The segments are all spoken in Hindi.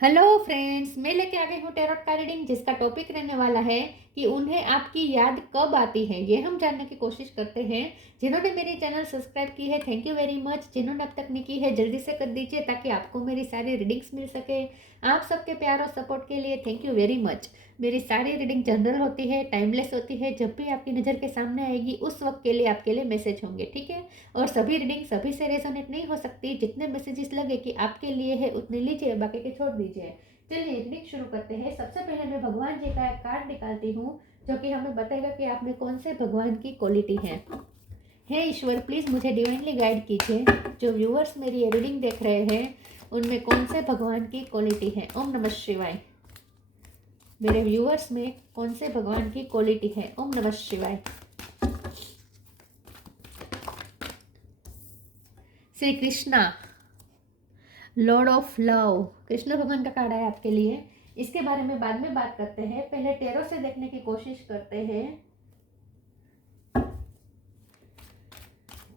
हेलो फ्रेंड्स, मैं लेके आ गई हूँ टैरोट का रीडिंग जिसका टॉपिक रहने वाला है कि उन्हें आपकी याद कब आती है। ये हम जानने की कोशिश करते हैं। जिन्होंने मेरी चैनल सब्सक्राइब की है, थैंक यू वेरी मच। जिन्होंने अब तक नहीं की है, जल्दी से कर दीजिए ताकि आपको मेरी सारी रीडिंग्स मिल सके। आप सबके प्यार और सपोर्ट के लिए थैंक यू वेरी मच। मेरी सारी रीडिंग जनरल होती है, टाइमलेस होती है। जब भी आपकी नज़र के सामने आएगी उस वक्त के लिए आपके लिए मैसेज होंगे, ठीक है। और सभी रीडिंग सभी से रेजोनेट नहीं हो सकती। जितने मैसेजेस लगे कि आपके लिए है उतने लीजिए, बाकी के छोड़ दीजिए। चलिए रीडिंग शुरू करते हैं। सबसे पहले मैं भगवान जी का एक कार्ड निकालती हूँ जो कि हमें बताएगा कि आप में कौन से भगवान की क्वालिटी है। हे ईश्वर, प्लीज़ मुझे डिवाइनली गाइड कीजिए। जो व्यूअर्स मेरी ये रीडिंग देख रहे हैं उनमें कौन से भगवान की क्वालिटी है। ओम नमः शिवाय। मेरे व्यूअर्स में कौन से भगवान की क्वालिटी है। ओम नमः शिवाय। Shri Krishna, Lord of love, Krishna भगवान का कार्ड है आपके लिए। इसके बारे में बाद में बात करते हैं, पहले टेरो से देखने की कोशिश करते हैं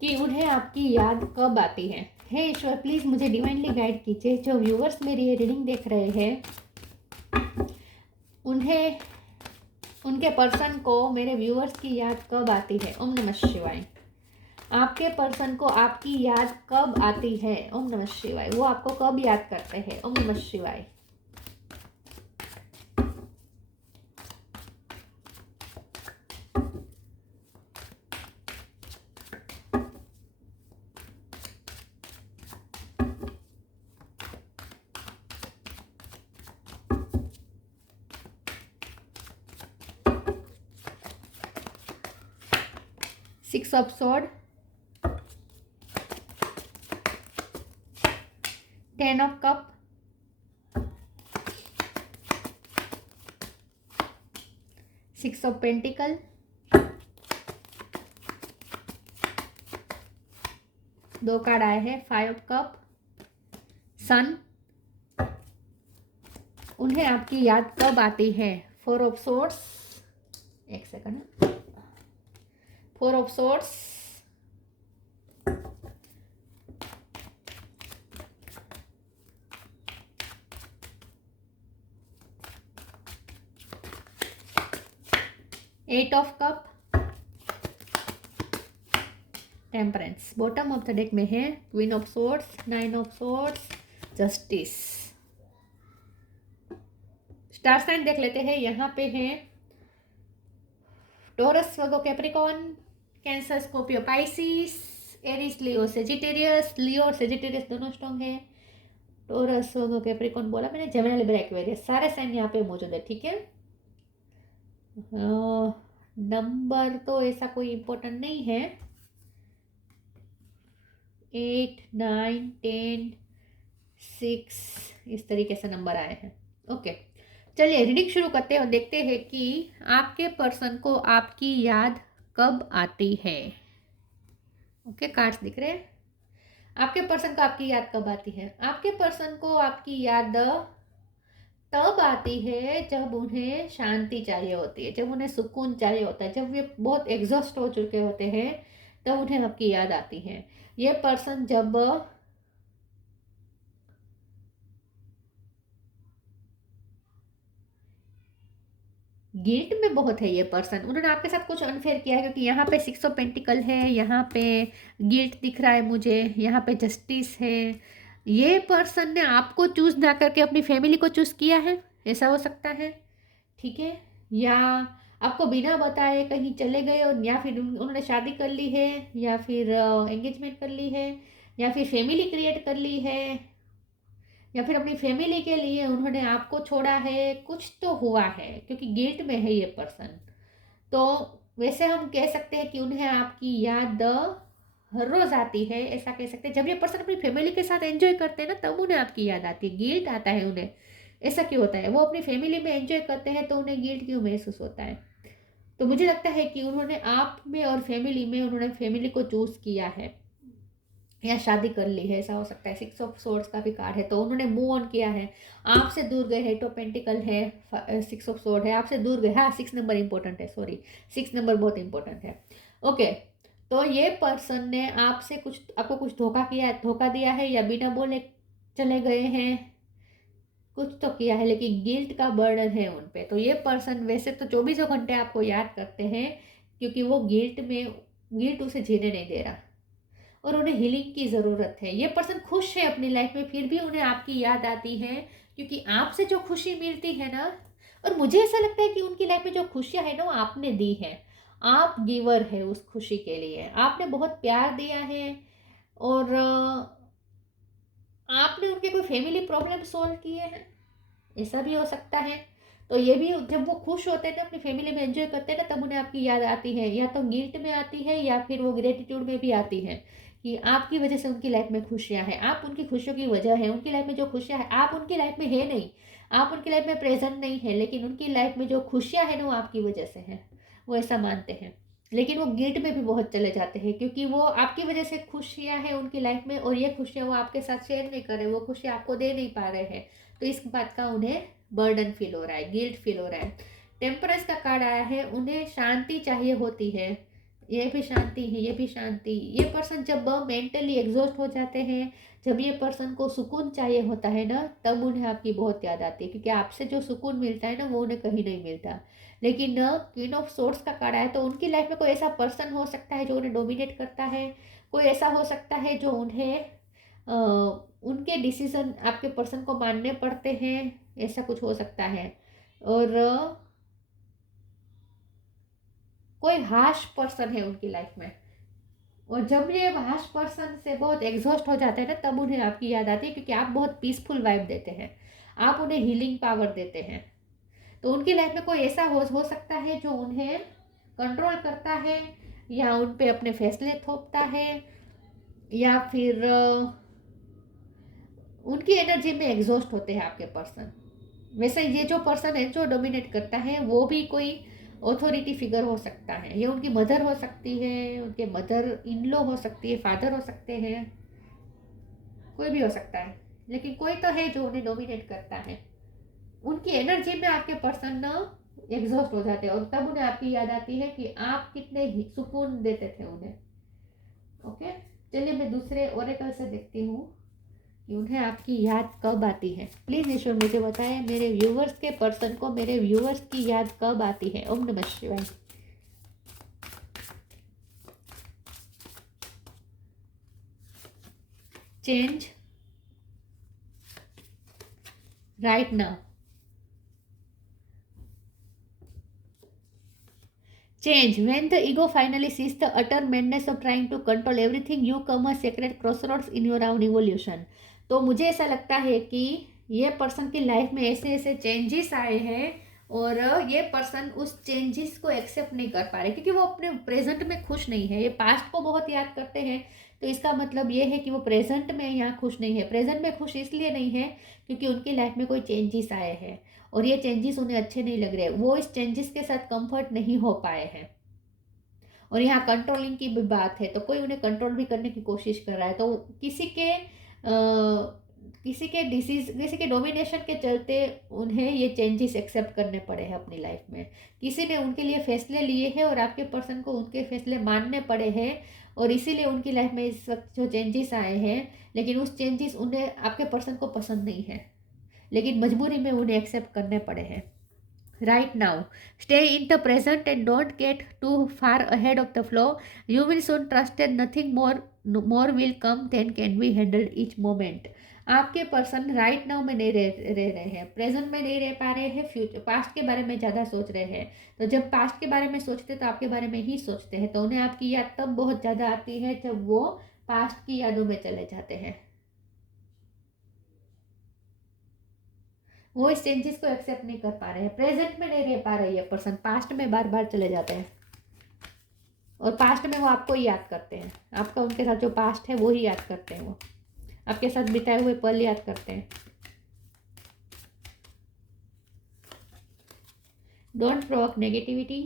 कि उन्हें आपकी याद कब आती है। हे ईश्वर, प्लीज मुझे डिवाइनली गाइड कीजिए। जो व्यूअर्स मेरी ये रीडिंग देख रहे हैं उन्हें उनके पर्सन को मेरे व्यूअर्स की याद कब आती है। ओम नमः शिवाय। आपके पर्सन को आपकी याद कब आती है। ओम नमः शिवाय। वो आपको कब याद करते हैं। ओम नमः शिवाय। Six of sword, 10 of cup, six of pentacle, दो कार्ड आए हैं, 5 ऑफ कप, सन। उन्हें आपकी याद कब आती है। 4 ऑफ सोर्ड्स, एक second, 4 of swords, 8 of cup, temperance. Bottom of the deck में है queen of swords, 9 of swords, justice. Star sign देख लेते हैं। यहाँ पे है Taurus, Virgo, Capricorn, Cancer, Scorpio, Pisces, Aries, Leo, Sagittarius. Leo और सेजिटेरियस दोनों स्ट्रॉन्ग है। टोरस, वर्गो, कैप्रिकॉन बोला मैंने, जेमिनी, लिब्रा, एक्वेरियस, सारे साइन यहाँ पे मौजूद है, ठीक है। नंबर तो ऐसा कोई इम्पोर्टेंट नहीं है। 8, 9, 10, 6 इस तरीके से नंबर आए हैं। ओके, चलिए रीडिंग शुरू करते हैं और देखते हैं कि आपके पर्सन को आपकी याद कब आती है। ओके, कार्ड्स दिख रहे हैं। आपके पर्सन को आपकी याद कब आती है। आपके पर्सन को आपकी याद तब आती है जब उन्हें शांति चाहिए होती है, जब उन्हें सुकून चाहिए होता है, जब वे बहुत एग्जॉस्ट हो चुके होते हैं तब उन्हें आपकी याद आती है। ये पर्सन जब गिल्ट में बहुत है, ये पर्सन, उन्होंने आपके साथ कुछ अनफेयर किया है क्योंकि यहाँ पे 6 ऑफ पेंटिकल है, यहाँ पे गिल्ट दिख रहा है मुझे, यहाँ पे जस्टिस है। ये पर्सन ने आपको चूज ना करके अपनी फैमिली को चूज किया है, ऐसा हो सकता है, ठीक है। या आपको बिना बताए कहीं चले गए और या फिर उन्होंने शादी कर ली है, या फिर एंगेजमेंट कर ली है, या फिर फैमिली क्रिएट कर ली है, या फिर अपनी फैमिली के लिए उन्होंने आपको छोड़ा है। कुछ तो हुआ है क्योंकि गिल्ट में है ये पर्सन। तो वैसे हम कह सकते हैं कि उन्हें आपकी याद हर रोज आती है, ऐसा कह सकते हैं। जब ये पर्सन अपनी फैमिली के साथ एंजॉय करते हैं ना तब उन्हें आपकी याद आती है। गिल्ट आता है उन्हें, ऐसा क्यों होता है। वो अपनी फैमिली में एंजॉय करते हैं तो उन्हें गिल्ट क्यों महसूस होता है। तो मुझे लगता है कि उन्होंने आप में और फैमिली में उन्होंने फैमिली को चूज किया है या शादी कर ली है, ऐसा हो सकता है। 6 ऑफ सोर्ड्स का भी कार्ड है, तो उन्होंने मूव ऑन किया है, आपसे दूर गए हैं। 2 पेंटिकल है, 6 ऑफ सोर्ड है, आपसे दूर गए। हाँ, 6 नंबर इंपॉर्टेंट है, सॉरी, 6 नंबर बहुत इंपॉर्टेंट है। ओके, तो ये पर्सन ने आपसे आपको कुछ धोखा किया है, धोखा दिया है, या बिना बोले चले गए हैं। कुछ तो किया है, लेकिन गिल्ट का बर्डन है उन पे। तो ये पर्सन वैसे तो चौबीसों घंटे आपको याद करते हैं, क्योंकि वो गिल्ट उसे जीने नहीं दे रहा और उन्हें हीलिंग की ज़रूरत है। ये पर्सन खुश है अपनी लाइफ में, फिर भी उन्हें आपकी याद आती है, क्योंकि आपसे जो खुशी मिलती है ना, और मुझे ऐसा लगता है कि उनकी लाइफ में जो खुशियाँ है ना, वो आपने दी है। आप गिवर है उस खुशी के लिए, आपने बहुत प्यार दिया है। और आपने उनके कोई फैमिली प्रॉब्लम सॉल्व किए हैं, ऐसा भी हो सकता है। तो ये भी, जब वो खुश होते हैं ना, अपनी फैमिली में एंजॉय करते हैं ना, तब उन्हें आपकी याद आती है, या तो गिल्ट में आती है या फिर वो ग्रेटिट्यूड में भी आती है, कि आपकी वजह से उनकी लाइफ में खुशियाँ हैं, आप उनकी खुशियों की वजह है। उनकी लाइफ में जो खुशियाँ हैं, आप उनकी लाइफ में है नहीं, आप उनकी लाइफ में प्रेजेंट नहीं है, लेकिन उनकी लाइफ में जो खुशियाँ हैं ना, वो आपकी वजह से हैं, वो ऐसा मानते हैं। लेकिन वो गिल्ट में भी बहुत चले जाते हैं, क्योंकि वो आपकी वजह से खुशियाँ हैं उनकी लाइफ में, और ये खुशियाँ वो आपके साथ शेयर नहीं कर रहे, वो खुशियाँ आपको दे नहीं पा रहे हैं। तो इस बात का उन्हें बर्डन फील हो रहा है, गिल्ट फील हो रहा है। टेम्परेंस का कार्ड आया है, उन्हें शांति चाहिए होती है। ये भी शांति है, ये भी शांति। ये पर्सन जब मेंटली एग्जॉस्ट हो जाते हैं, जब ये पर्सन को सुकून चाहिए होता है ना, तब उन्हें आपकी बहुत याद आती है, क्योंकि आपसे जो सुकून मिलता है ना, वो उन्हें कहीं नहीं मिलता। लेकिन क्वीन ऑफ सोर्ड्स का कार्ड आया, तो उनकी लाइफ में कोई ऐसा पर्सन हो सकता है जो उन्हें डोमिनेट करता है, कोई ऐसा हो सकता है जो उन्हें उनके डिसीजन आपके पर्सन को मानने पड़ते हैं, ऐसा कुछ हो सकता है। और कोई हार्श पर्सन है उनकी लाइफ में, और जब ये हार्श पर्सन से बहुत एग्जॉस्ट हो जाते हैं ना, तब उन्हें आपकी याद आती है, क्योंकि आप बहुत पीसफुल वाइब देते हैं, आप उन्हें हीलिंग पावर देते हैं। तो उनकी लाइफ में कोई ऐसा हो सकता है जो उन्हें कंट्रोल करता है, या उन पे अपने फैसले थोपता है, या फिर उनकी एनर्जी में एग्जॉस्ट होते हैं आपके पर्सन। वैसे ये जो पर्सन है जो डोमिनेट करता है, वो भी कोई ऑथोरिटी फिगर हो सकता है, ये उनकी मदर हो सकती है, उनके मदर इन लॉ हो सकती है, फादर हो सकते हैं, कोई भी हो सकता है, लेकिन कोई तो है जो उन्हें डोमिनेट करता है। उनकी एनर्जी में आपके पर्सन ना एग्जॉस्ट हो जाते हैं, और तब उन्हें आपकी याद आती है कि आप कितने सुकून देते थे उन्हें। ओके, चलिए मैं दूसरे ओरेकल से देखती हूँ कि उन्हें आपकी याद कब आती है। प्लीज़ ईश्वर मुझे बताएं, मेरे व्यूवर्स के पर्सन को मेरे व्यूवर्स की याद कब आती है। ओम नमः शिवाय। Change right now. Change. When the ego finally sees the utter madness of trying to control everything, you come a sacred crossroads in your own evolution. तो मुझे ऐसा लगता है कि ये पर्सन की लाइफ में ऐसे ऐसे चेंजेस आए हैं, और ये पर्सन उस चेंजेस को एक्सेप्ट नहीं कर पा रहे, क्योंकि वो अपने प्रेजेंट में खुश नहीं है। ये पास्ट को बहुत याद करते हैं, तो इसका मतलब ये है कि वो प्रेजेंट में यहाँ खुश नहीं है। प्रेजेंट में खुश इसलिए नहीं है क्योंकि उनकी लाइफ में कोई चेंजेस आए हैं, और ये चेंजेस उन्हें अच्छे नहीं लग रहे, वो इस चेंजेस के साथ कंफर्ट नहीं हो पाए हैं। और यहाँ कंट्रोलिंग की भी बात है, तो कोई उन्हें कंट्रोल भी करने की कोशिश कर रहा है। तो किसी के डोमिनेशन के चलते उन्हें ये चेंजेस एक्सेप्ट करने पड़े हैं अपनी लाइफ में। किसी ने उनके लिए फैसले लिए हैं, और आपके पर्सन को उनके फैसले मानने पड़े हैं, और इसीलिए उनकी लाइफ में इस वक्त जो चेंजेस आए हैं, लेकिन उस चेंजेस उन्हें आपके पर्सन को पसंद नहीं है, लेकिन मजबूरी में उन्हें एक्सेप्ट करने पड़े हैं। Right now, stay in the present and don't get too far ahead of the flow. You will soon trust that nothing more will come than can be handled each moment. आपके पर्सन राइट नाउ में नहीं रह रहे हैं, प्रेजेंट में नहीं रह पा रहे हैं, फ्यूचर पास्ट के बारे में ज़्यादा सोच रहे हैं। तो जब पास्ट के बारे में सोचते तो आपके बारे में ही सोचते हैं, तो उन्हें आपकी याद तब बहुत ज़्यादा आती है जब वो पास्ट की यादों में चले जाते हैं। वो इस चेंजेस को एक्सेप्ट नहीं कर पा रहे हैं, प्रेजेंट में नहीं रह पा रही है पर्सन, पास्ट में बार बार चले जाते हैं, और पास्ट में वो आपको ही याद करते हैं। आपका उनके साथ जो पास्ट है वो ही याद करते हैं, वो आपके साथ बिताए हुए पल याद करते हैं। Don't provoke negativity,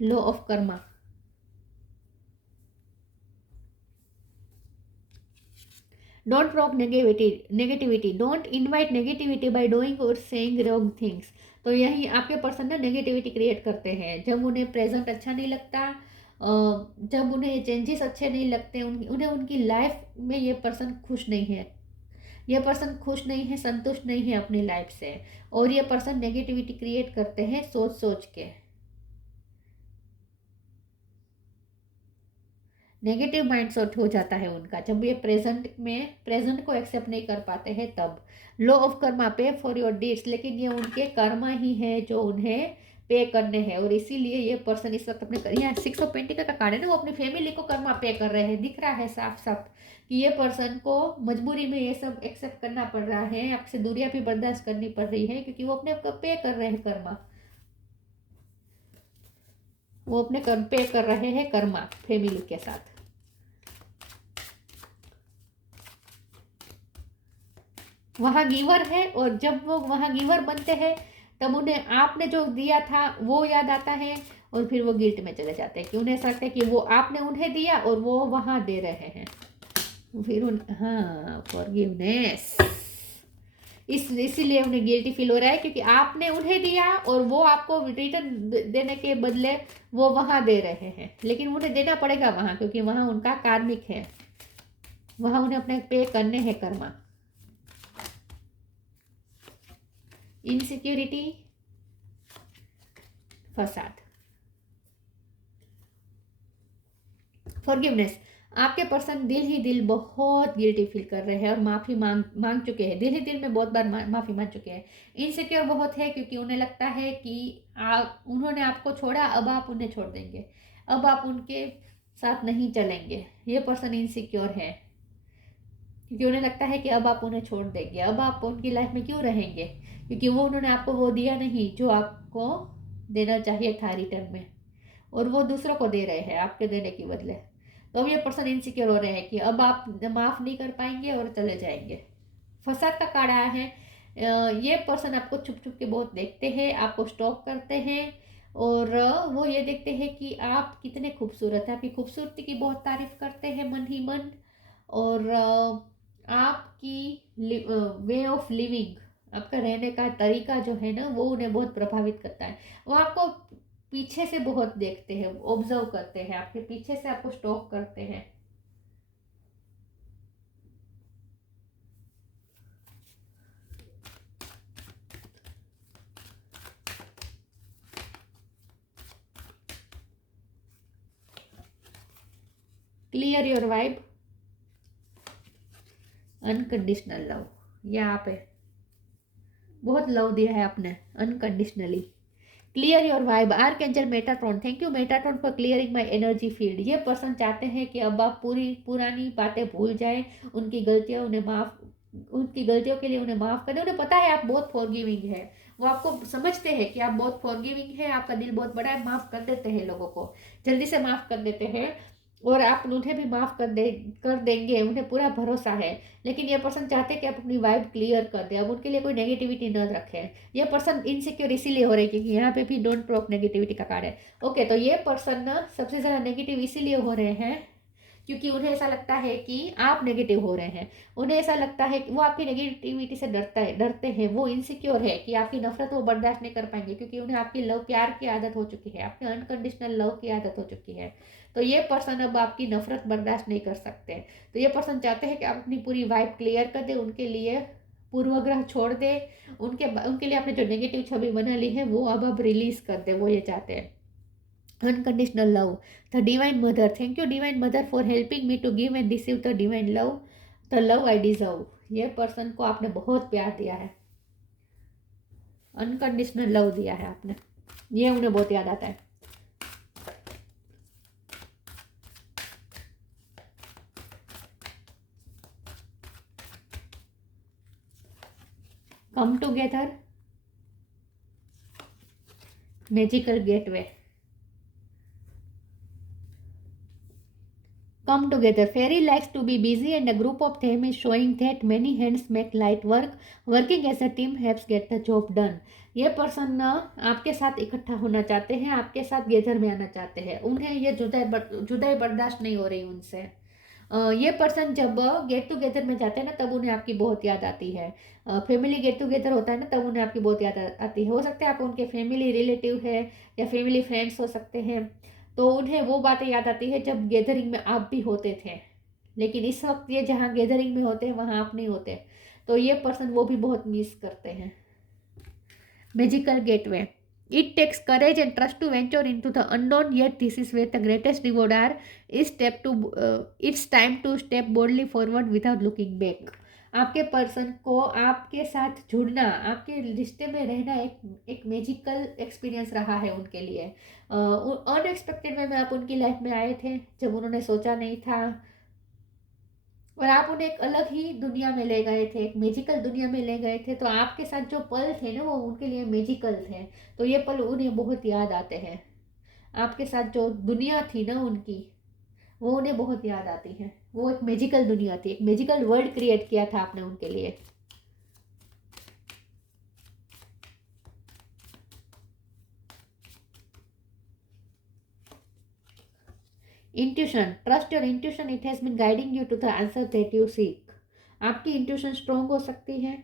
law of Karma. Don't provoke negativity. Don't invite negativity by doing or saying wrong things. तो यही आपके पर्सन ना नेगेटिविटी क्रिएट करते हैं जब उन्हें प्रेजेंट अच्छा नहीं लगता, जब उन्हें चेंजेस अच्छे नहीं लगते, उन्हें उनकी लाइफ में ये पर्सन खुश नहीं है। ये पर्सन खुश नहीं है, संतुष्ट नहीं है अपनी लाइफ से, और ये पर्सन नेगेटिविटी क्रिएट करते हैं सोच सोच के। नेगेटिव माइंडसेट हो जाता है उनका जब ये प्रेजेंट को एक्सेप्ट नहीं कर पाते हैं तब। लॉ ऑफ कर्मा, पे फॉर योर डीड्स, लेकिन ये उनके कर्मा ही है जो उन्हें पे करने हैं, और इसीलिए ये पर्सन इस वक्त अपने, यहाँ 6 ऑफ पेंटिकल का कार्ड है ना, वो अपनी फैमिली को कर्मा पे कर रहे हैं। दिख रहा है साफ साफ कि ये पर्सन को मजबूरी में ये सब एक्सेप्ट करना पड़ रहा है, आपसे दूरियां भी बर्दाश्त करनी पड़ रही है, क्योंकि वो अपने पे कर रहे हैं कर्मा। वो अपने पे कर रहे हैं कर्मा फैमिली के साथ। वहाँ गिवर है, और जब वो वहाँ गिवर बनते हैं तब उन्हें आपने जो दिया था वो याद आता है, और फिर वो गिल्ट में चले जाते हैं कि उन्हें ऐसा लगता है कि वो आपने उन्हें दिया और वो वहाँ दे रहे हैं। फिर हाँ, फॉरगिवनेस, इसीलिए उन्हें गिल्टी फील हो रहा है, क्योंकि आपने उन्हें दिया और वो आपको रिटर्न देने के बदले वो वहाँ दे रहे हैं, लेकिन उन्हें देना पड़ेगा वहाँ, क्योंकि वहाँ उनका कार्मिक है, वहाँ उन्हें अपने पे करने हैं कर्मा। इनसिक्योरिटी, फसाद, फॉरगिवनेस। आपके पर्सन दिल ही दिल बहुत गिल्टी फील कर रहे हैं और माफ़ी मांग चुके हैं, दिल ही दिल में बहुत बार माफ़ी मांग चुके हैं। इनसिक्योर बहुत है, क्योंकि उन्हें लगता है कि उन्होंने आपको छोड़ा, अब आप उन्हें छोड़ देंगे, अब आप उनके साथ नहीं चलेंगे। ये पर्सन इनसिक्योर है, क्योंकि उन्हें लगता है कि अब आप उन्हें छोड़ देंगे, अब आप उनकी लाइफ में क्यों रहेंगे, क्योंकि वो उन्होंने आपको वो दिया नहीं जो आपको देना चाहिए था रिटर्न में, और वो दूसरों को दे रहे हैं आपके देने के बदले। तो अब ये पर्सन इनसिक्योर हो रहे हैं कि अब आप माफ़ नहीं कर पाएंगे और चले जाएंगे। फसाद का कार्ड आया है। ये पर्सन आपको छुप छुप के बहुत देखते हैं, आपको स्टॉक करते हैं, और वो ये देखते हैं कि आप कितने खूबसूरत हैं, आपकी खूबसूरती की बहुत तारीफ करते हैं मन ही मन, और आपकी वे ऑफ लिविंग, आपका रहने का तरीका जो है ना, वो उन्हें बहुत प्रभावित करता है। वो आपको पीछे से बहुत देखते हैं, ऑब्जर्व करते हैं, आपके पीछे से आपको स्टॉक करते हैं। Clear your vibe, unconditional love, ये आप है, बहुत लव दिया है आपने unconditionally. Clear your vibe, archangel Metatron, thank you Metatron for clearing my energy field. ये पर्सन चाहते हैं कि अब आप पुरानी बातें भूल जाएं, उनकी गलतियों के लिए उन्हें माफ़ करें। उन्हें पता है आप बहुत फॉरगिविंग है, वो आपको समझते हैं कि आप बहुत फॉरगिविंग है, आपका दिल बहुत बड़ा है, माफ़ कर देते हैं लोगों को, जल्दी से माफ़ कर देते हैं, और आप उन्हें भी माफ़ कर देंगे, उन्हें पूरा भरोसा है। लेकिन ये पर्सन चाहते हैं कि आप अपनी वाइब क्लियर कर दें, अब उनके लिए कोई नेगेटिविटी न रखें। ये पर्सन इनसिक्योर इसीलिए हो रही है क्योंकि यहाँ पे भी डोंट प्रोक नेगेटिविटी का कार्ड है। ओके, तो ये पर्सन ना सबसे ज़्यादा नेगेटिव इसीलिए हो रहे हैं क्योंकि उन्हें ऐसा लगता है कि आप नेगेटिव हो रहे हैं। उन्हें ऐसा लगता है कि वो आपकी नेगेटिविटी से डरते हैं, वो इनसिक्योर है कि आपकी नफरत वो बर्दाश्त नहीं कर पाएंगे, क्योंकि उन्हें आपकी लव प्यार की आदत हो चुकी है, आपकी अनकंडीशनल लव की आदत हो चुकी है। तो ये पर्सन अब आपकी नफरत बर्दाश्त नहीं कर सकते। तो ये पर्सन चाहते हैं कि आप अपनी पूरी वाइब क्लियर कर दें, उनके लिए पूर्वाग्रह छोड़ दें, उनके लिए आपने जो नेगेटिव छवि बना ली है वो अब रिलीज कर दे, वो ये चाहते हैं। Unconditional love, the divine mother, thank you divine mother for helping me to give and receive the divine love, the love I deserve. ये पर्सन को आपने बहुत प्यार दिया है, अनकंडीशनल लव दिया है आपने, ये उन्हें बहुत याद आता है। Come together, magical gateway, come together. Fairy likes to be busy and a group of them is showing that many hands make light work. Working as a team helps get the job done. ये पर्सन आपके साथ इकट्ठा होना चाहते हैं, आपके साथ गैदर में आना चाहते हैं, उन्हें ये जुदाई बर्दाश्त नहीं हो रही उनसे। ये पर्सन जब गेट टुगेदर में जाते हैं ना तब उन्हें आपकी बहुत याद आती है। फैमिली गेट टुगेदर होता है ना तब उन्हें आपकी बहुत याद आती है। हो सकता है आप उनके फैमिली रिलेटिव है या फैमिली फ्रेंड्स हो सकते हैं, तो उन्हें वो बातें याद आती है जब गैदरिंग में आप भी होते थे, लेकिन इस वक्त ये जहाँ गैदरिंग में होते हैं वहाँ आप नहीं होते। तो ये पर्सन वो भी बहुत मिस करते हैं। Magical gateway, it takes courage and trust to venture into the unknown, yet this is where the greatest reward are. It's time to step boldly forward without looking back. आपके पर्सन को आपके साथ जुड़ना, आपके रिश्ते में रहना एक मैजिकल एक्सपीरियंस रहा है उनके लिए। अनएक्सपेक्टेड वे में आप उनकी लाइफ में आए थे जब उन्होंने सोचा नहीं था, और आप उन्हें एक अलग ही दुनिया में ले गए थे, एक मैजिकल दुनिया में ले गए थे। तो आपके साथ जो पल थे ना वो उनके लिए मैजिकल थे, तो ये पल उन्हें बहुत याद आते हैं। आपके साथ जो दुनिया थी ना उनकी, वो उन्हें बहुत याद आती है। वो एक मैजिकल दुनिया थी, एक मैजिकल वर्ल्ड क्रिएट किया था आपने उनके लिए। Intuition, trust your intuition, it has been guiding you to the answer that you seek. आपकी इंट्यूशन स्ट्रोंग हो सकती है।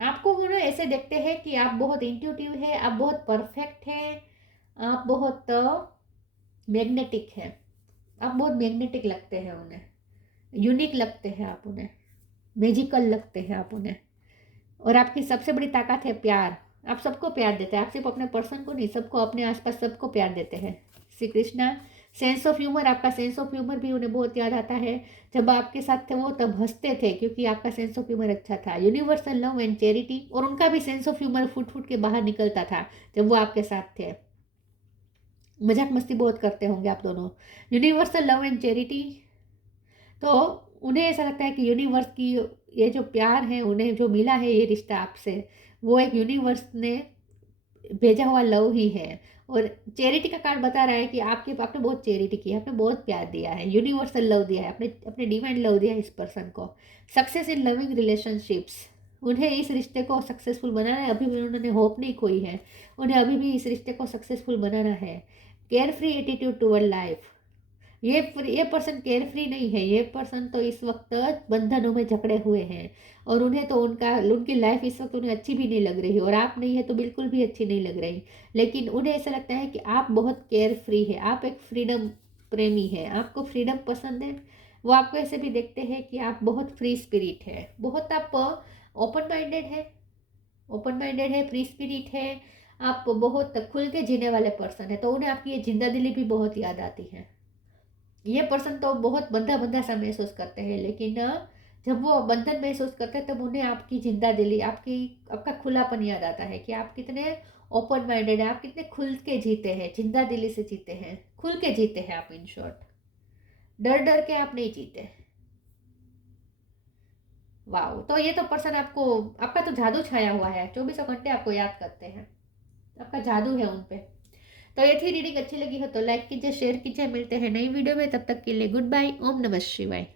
आपको वो ना ऐसे देखते हैं कि आप बहुत इंट्यूटिव है, आप बहुत परफेक्ट है, आप बहुत मैग्नेटिक है। आप बहुत मैग्नेटिक लगते हैं उन्हें, यूनिक लगते हैं आप उन्हें, मैजिकल लगते हैं आप उन्हें। और आपकी सबसे बड़ी ताकत है प्यार। आप सबको प्यार देते हैं, आप सिर्फ अपने पर्सन को नहीं, सबको, अपने आसपास सबको प्यार देते हैं। Shri Krishna, sense of humour, आपका सेंस ऑफ ह्यूमर भी उन्हें बहुत याद आता है। जब आपके साथ थे वो तब हंसते थे क्योंकि आपका सेंस ऑफ ह्यूमर अच्छा था। यूनिवर्सल लव एंड चैरिटी, और उनका भी sense of humour foot foot के बाहर निकलता था जब वो आपके साथ थे। मजाक मस्ती बहुत करते होंगे आप दोनों। यूनिवर्सल लव एंड चैरिटी, तो उन्हें ऐसा लगता है कि यूनिवर्स की ये जो प्यार है, उन्हें जो मिला है ये रिश्ता आपसे, वो एक यूनिवर्स ने भेजा हुआ लव ही है। और चैरिटी का कार्ड बता रहा है कि आपने बहुत चैरिटी की है, आपने बहुत प्यार दिया है, यूनिवर्सल लव दिया है, आपने अपने डिवाइन लव दिया है इस पर्सन को। सक्सेस इन लविंग रिलेशनशिप्स, उन्हें इस रिश्ते को सक्सेसफुल बनाना है, अभी भी उन्होंने होप नहीं खोई है, उन्हें अभी भी इस रिश्ते को सक्सेसफुल बनाना है। Care free attitude toward life, ये पर्सन केयर फ्री नहीं है, ये पर्सन तो इस वक्त बंधनों में जकड़े हुए हैं, और उन्हें तो उनकी लाइफ इस वक्त उन्हें अच्छी भी नहीं लग रही, और आप नहीं है तो बिल्कुल भी अच्छी नहीं लग रही। लेकिन उन्हें ऐसा लगता है कि आप बहुत केयर फ्री है, आप एक फ्रीडम प्रेमी है, आपको फ्रीडम पसंद है। वो आपको ऐसे भी देखते हैं कि आप बहुत फ्री स्पिरिट है, बहुत आप ओपन माइंडेड है, ओपन माइंडेड है, फ्री स्पिरिट है, आप बहुत खुल के जीने वाले पर्सन है। तो उन्हें आपकी ये जिंदा दिली भी बहुत याद आती है। ये पर्सन तो बहुत बंधा बंधा सा महसूस करते हैं, लेकिन जब वो बंधन महसूस करते हैं तब उन्हें आपकी जिंदा दिली, आपका खुलापन याद आता है कि आप कितने ओपन माइंडेड है, आप कितने खुल के जीते हैं, जिंदा दिली से जीते हैं, खुल के जीते हैं आप। इन शॉर्ट, डर डर के आप नहीं जीते। वाह, तो ये तो पर्सन आपको, आपका तो जादू छाया हुआ है, 24 घंटे आपको याद करते हैं, आपका जादू है उन पे। तो ये थी रीडिंग, अच्छी लगी हो तो लाइक कीजिए, शेयर कीजिए। मिलते हैं नई वीडियो में, तब तक के लिए गुड बाय। ओम नमः शिवाय।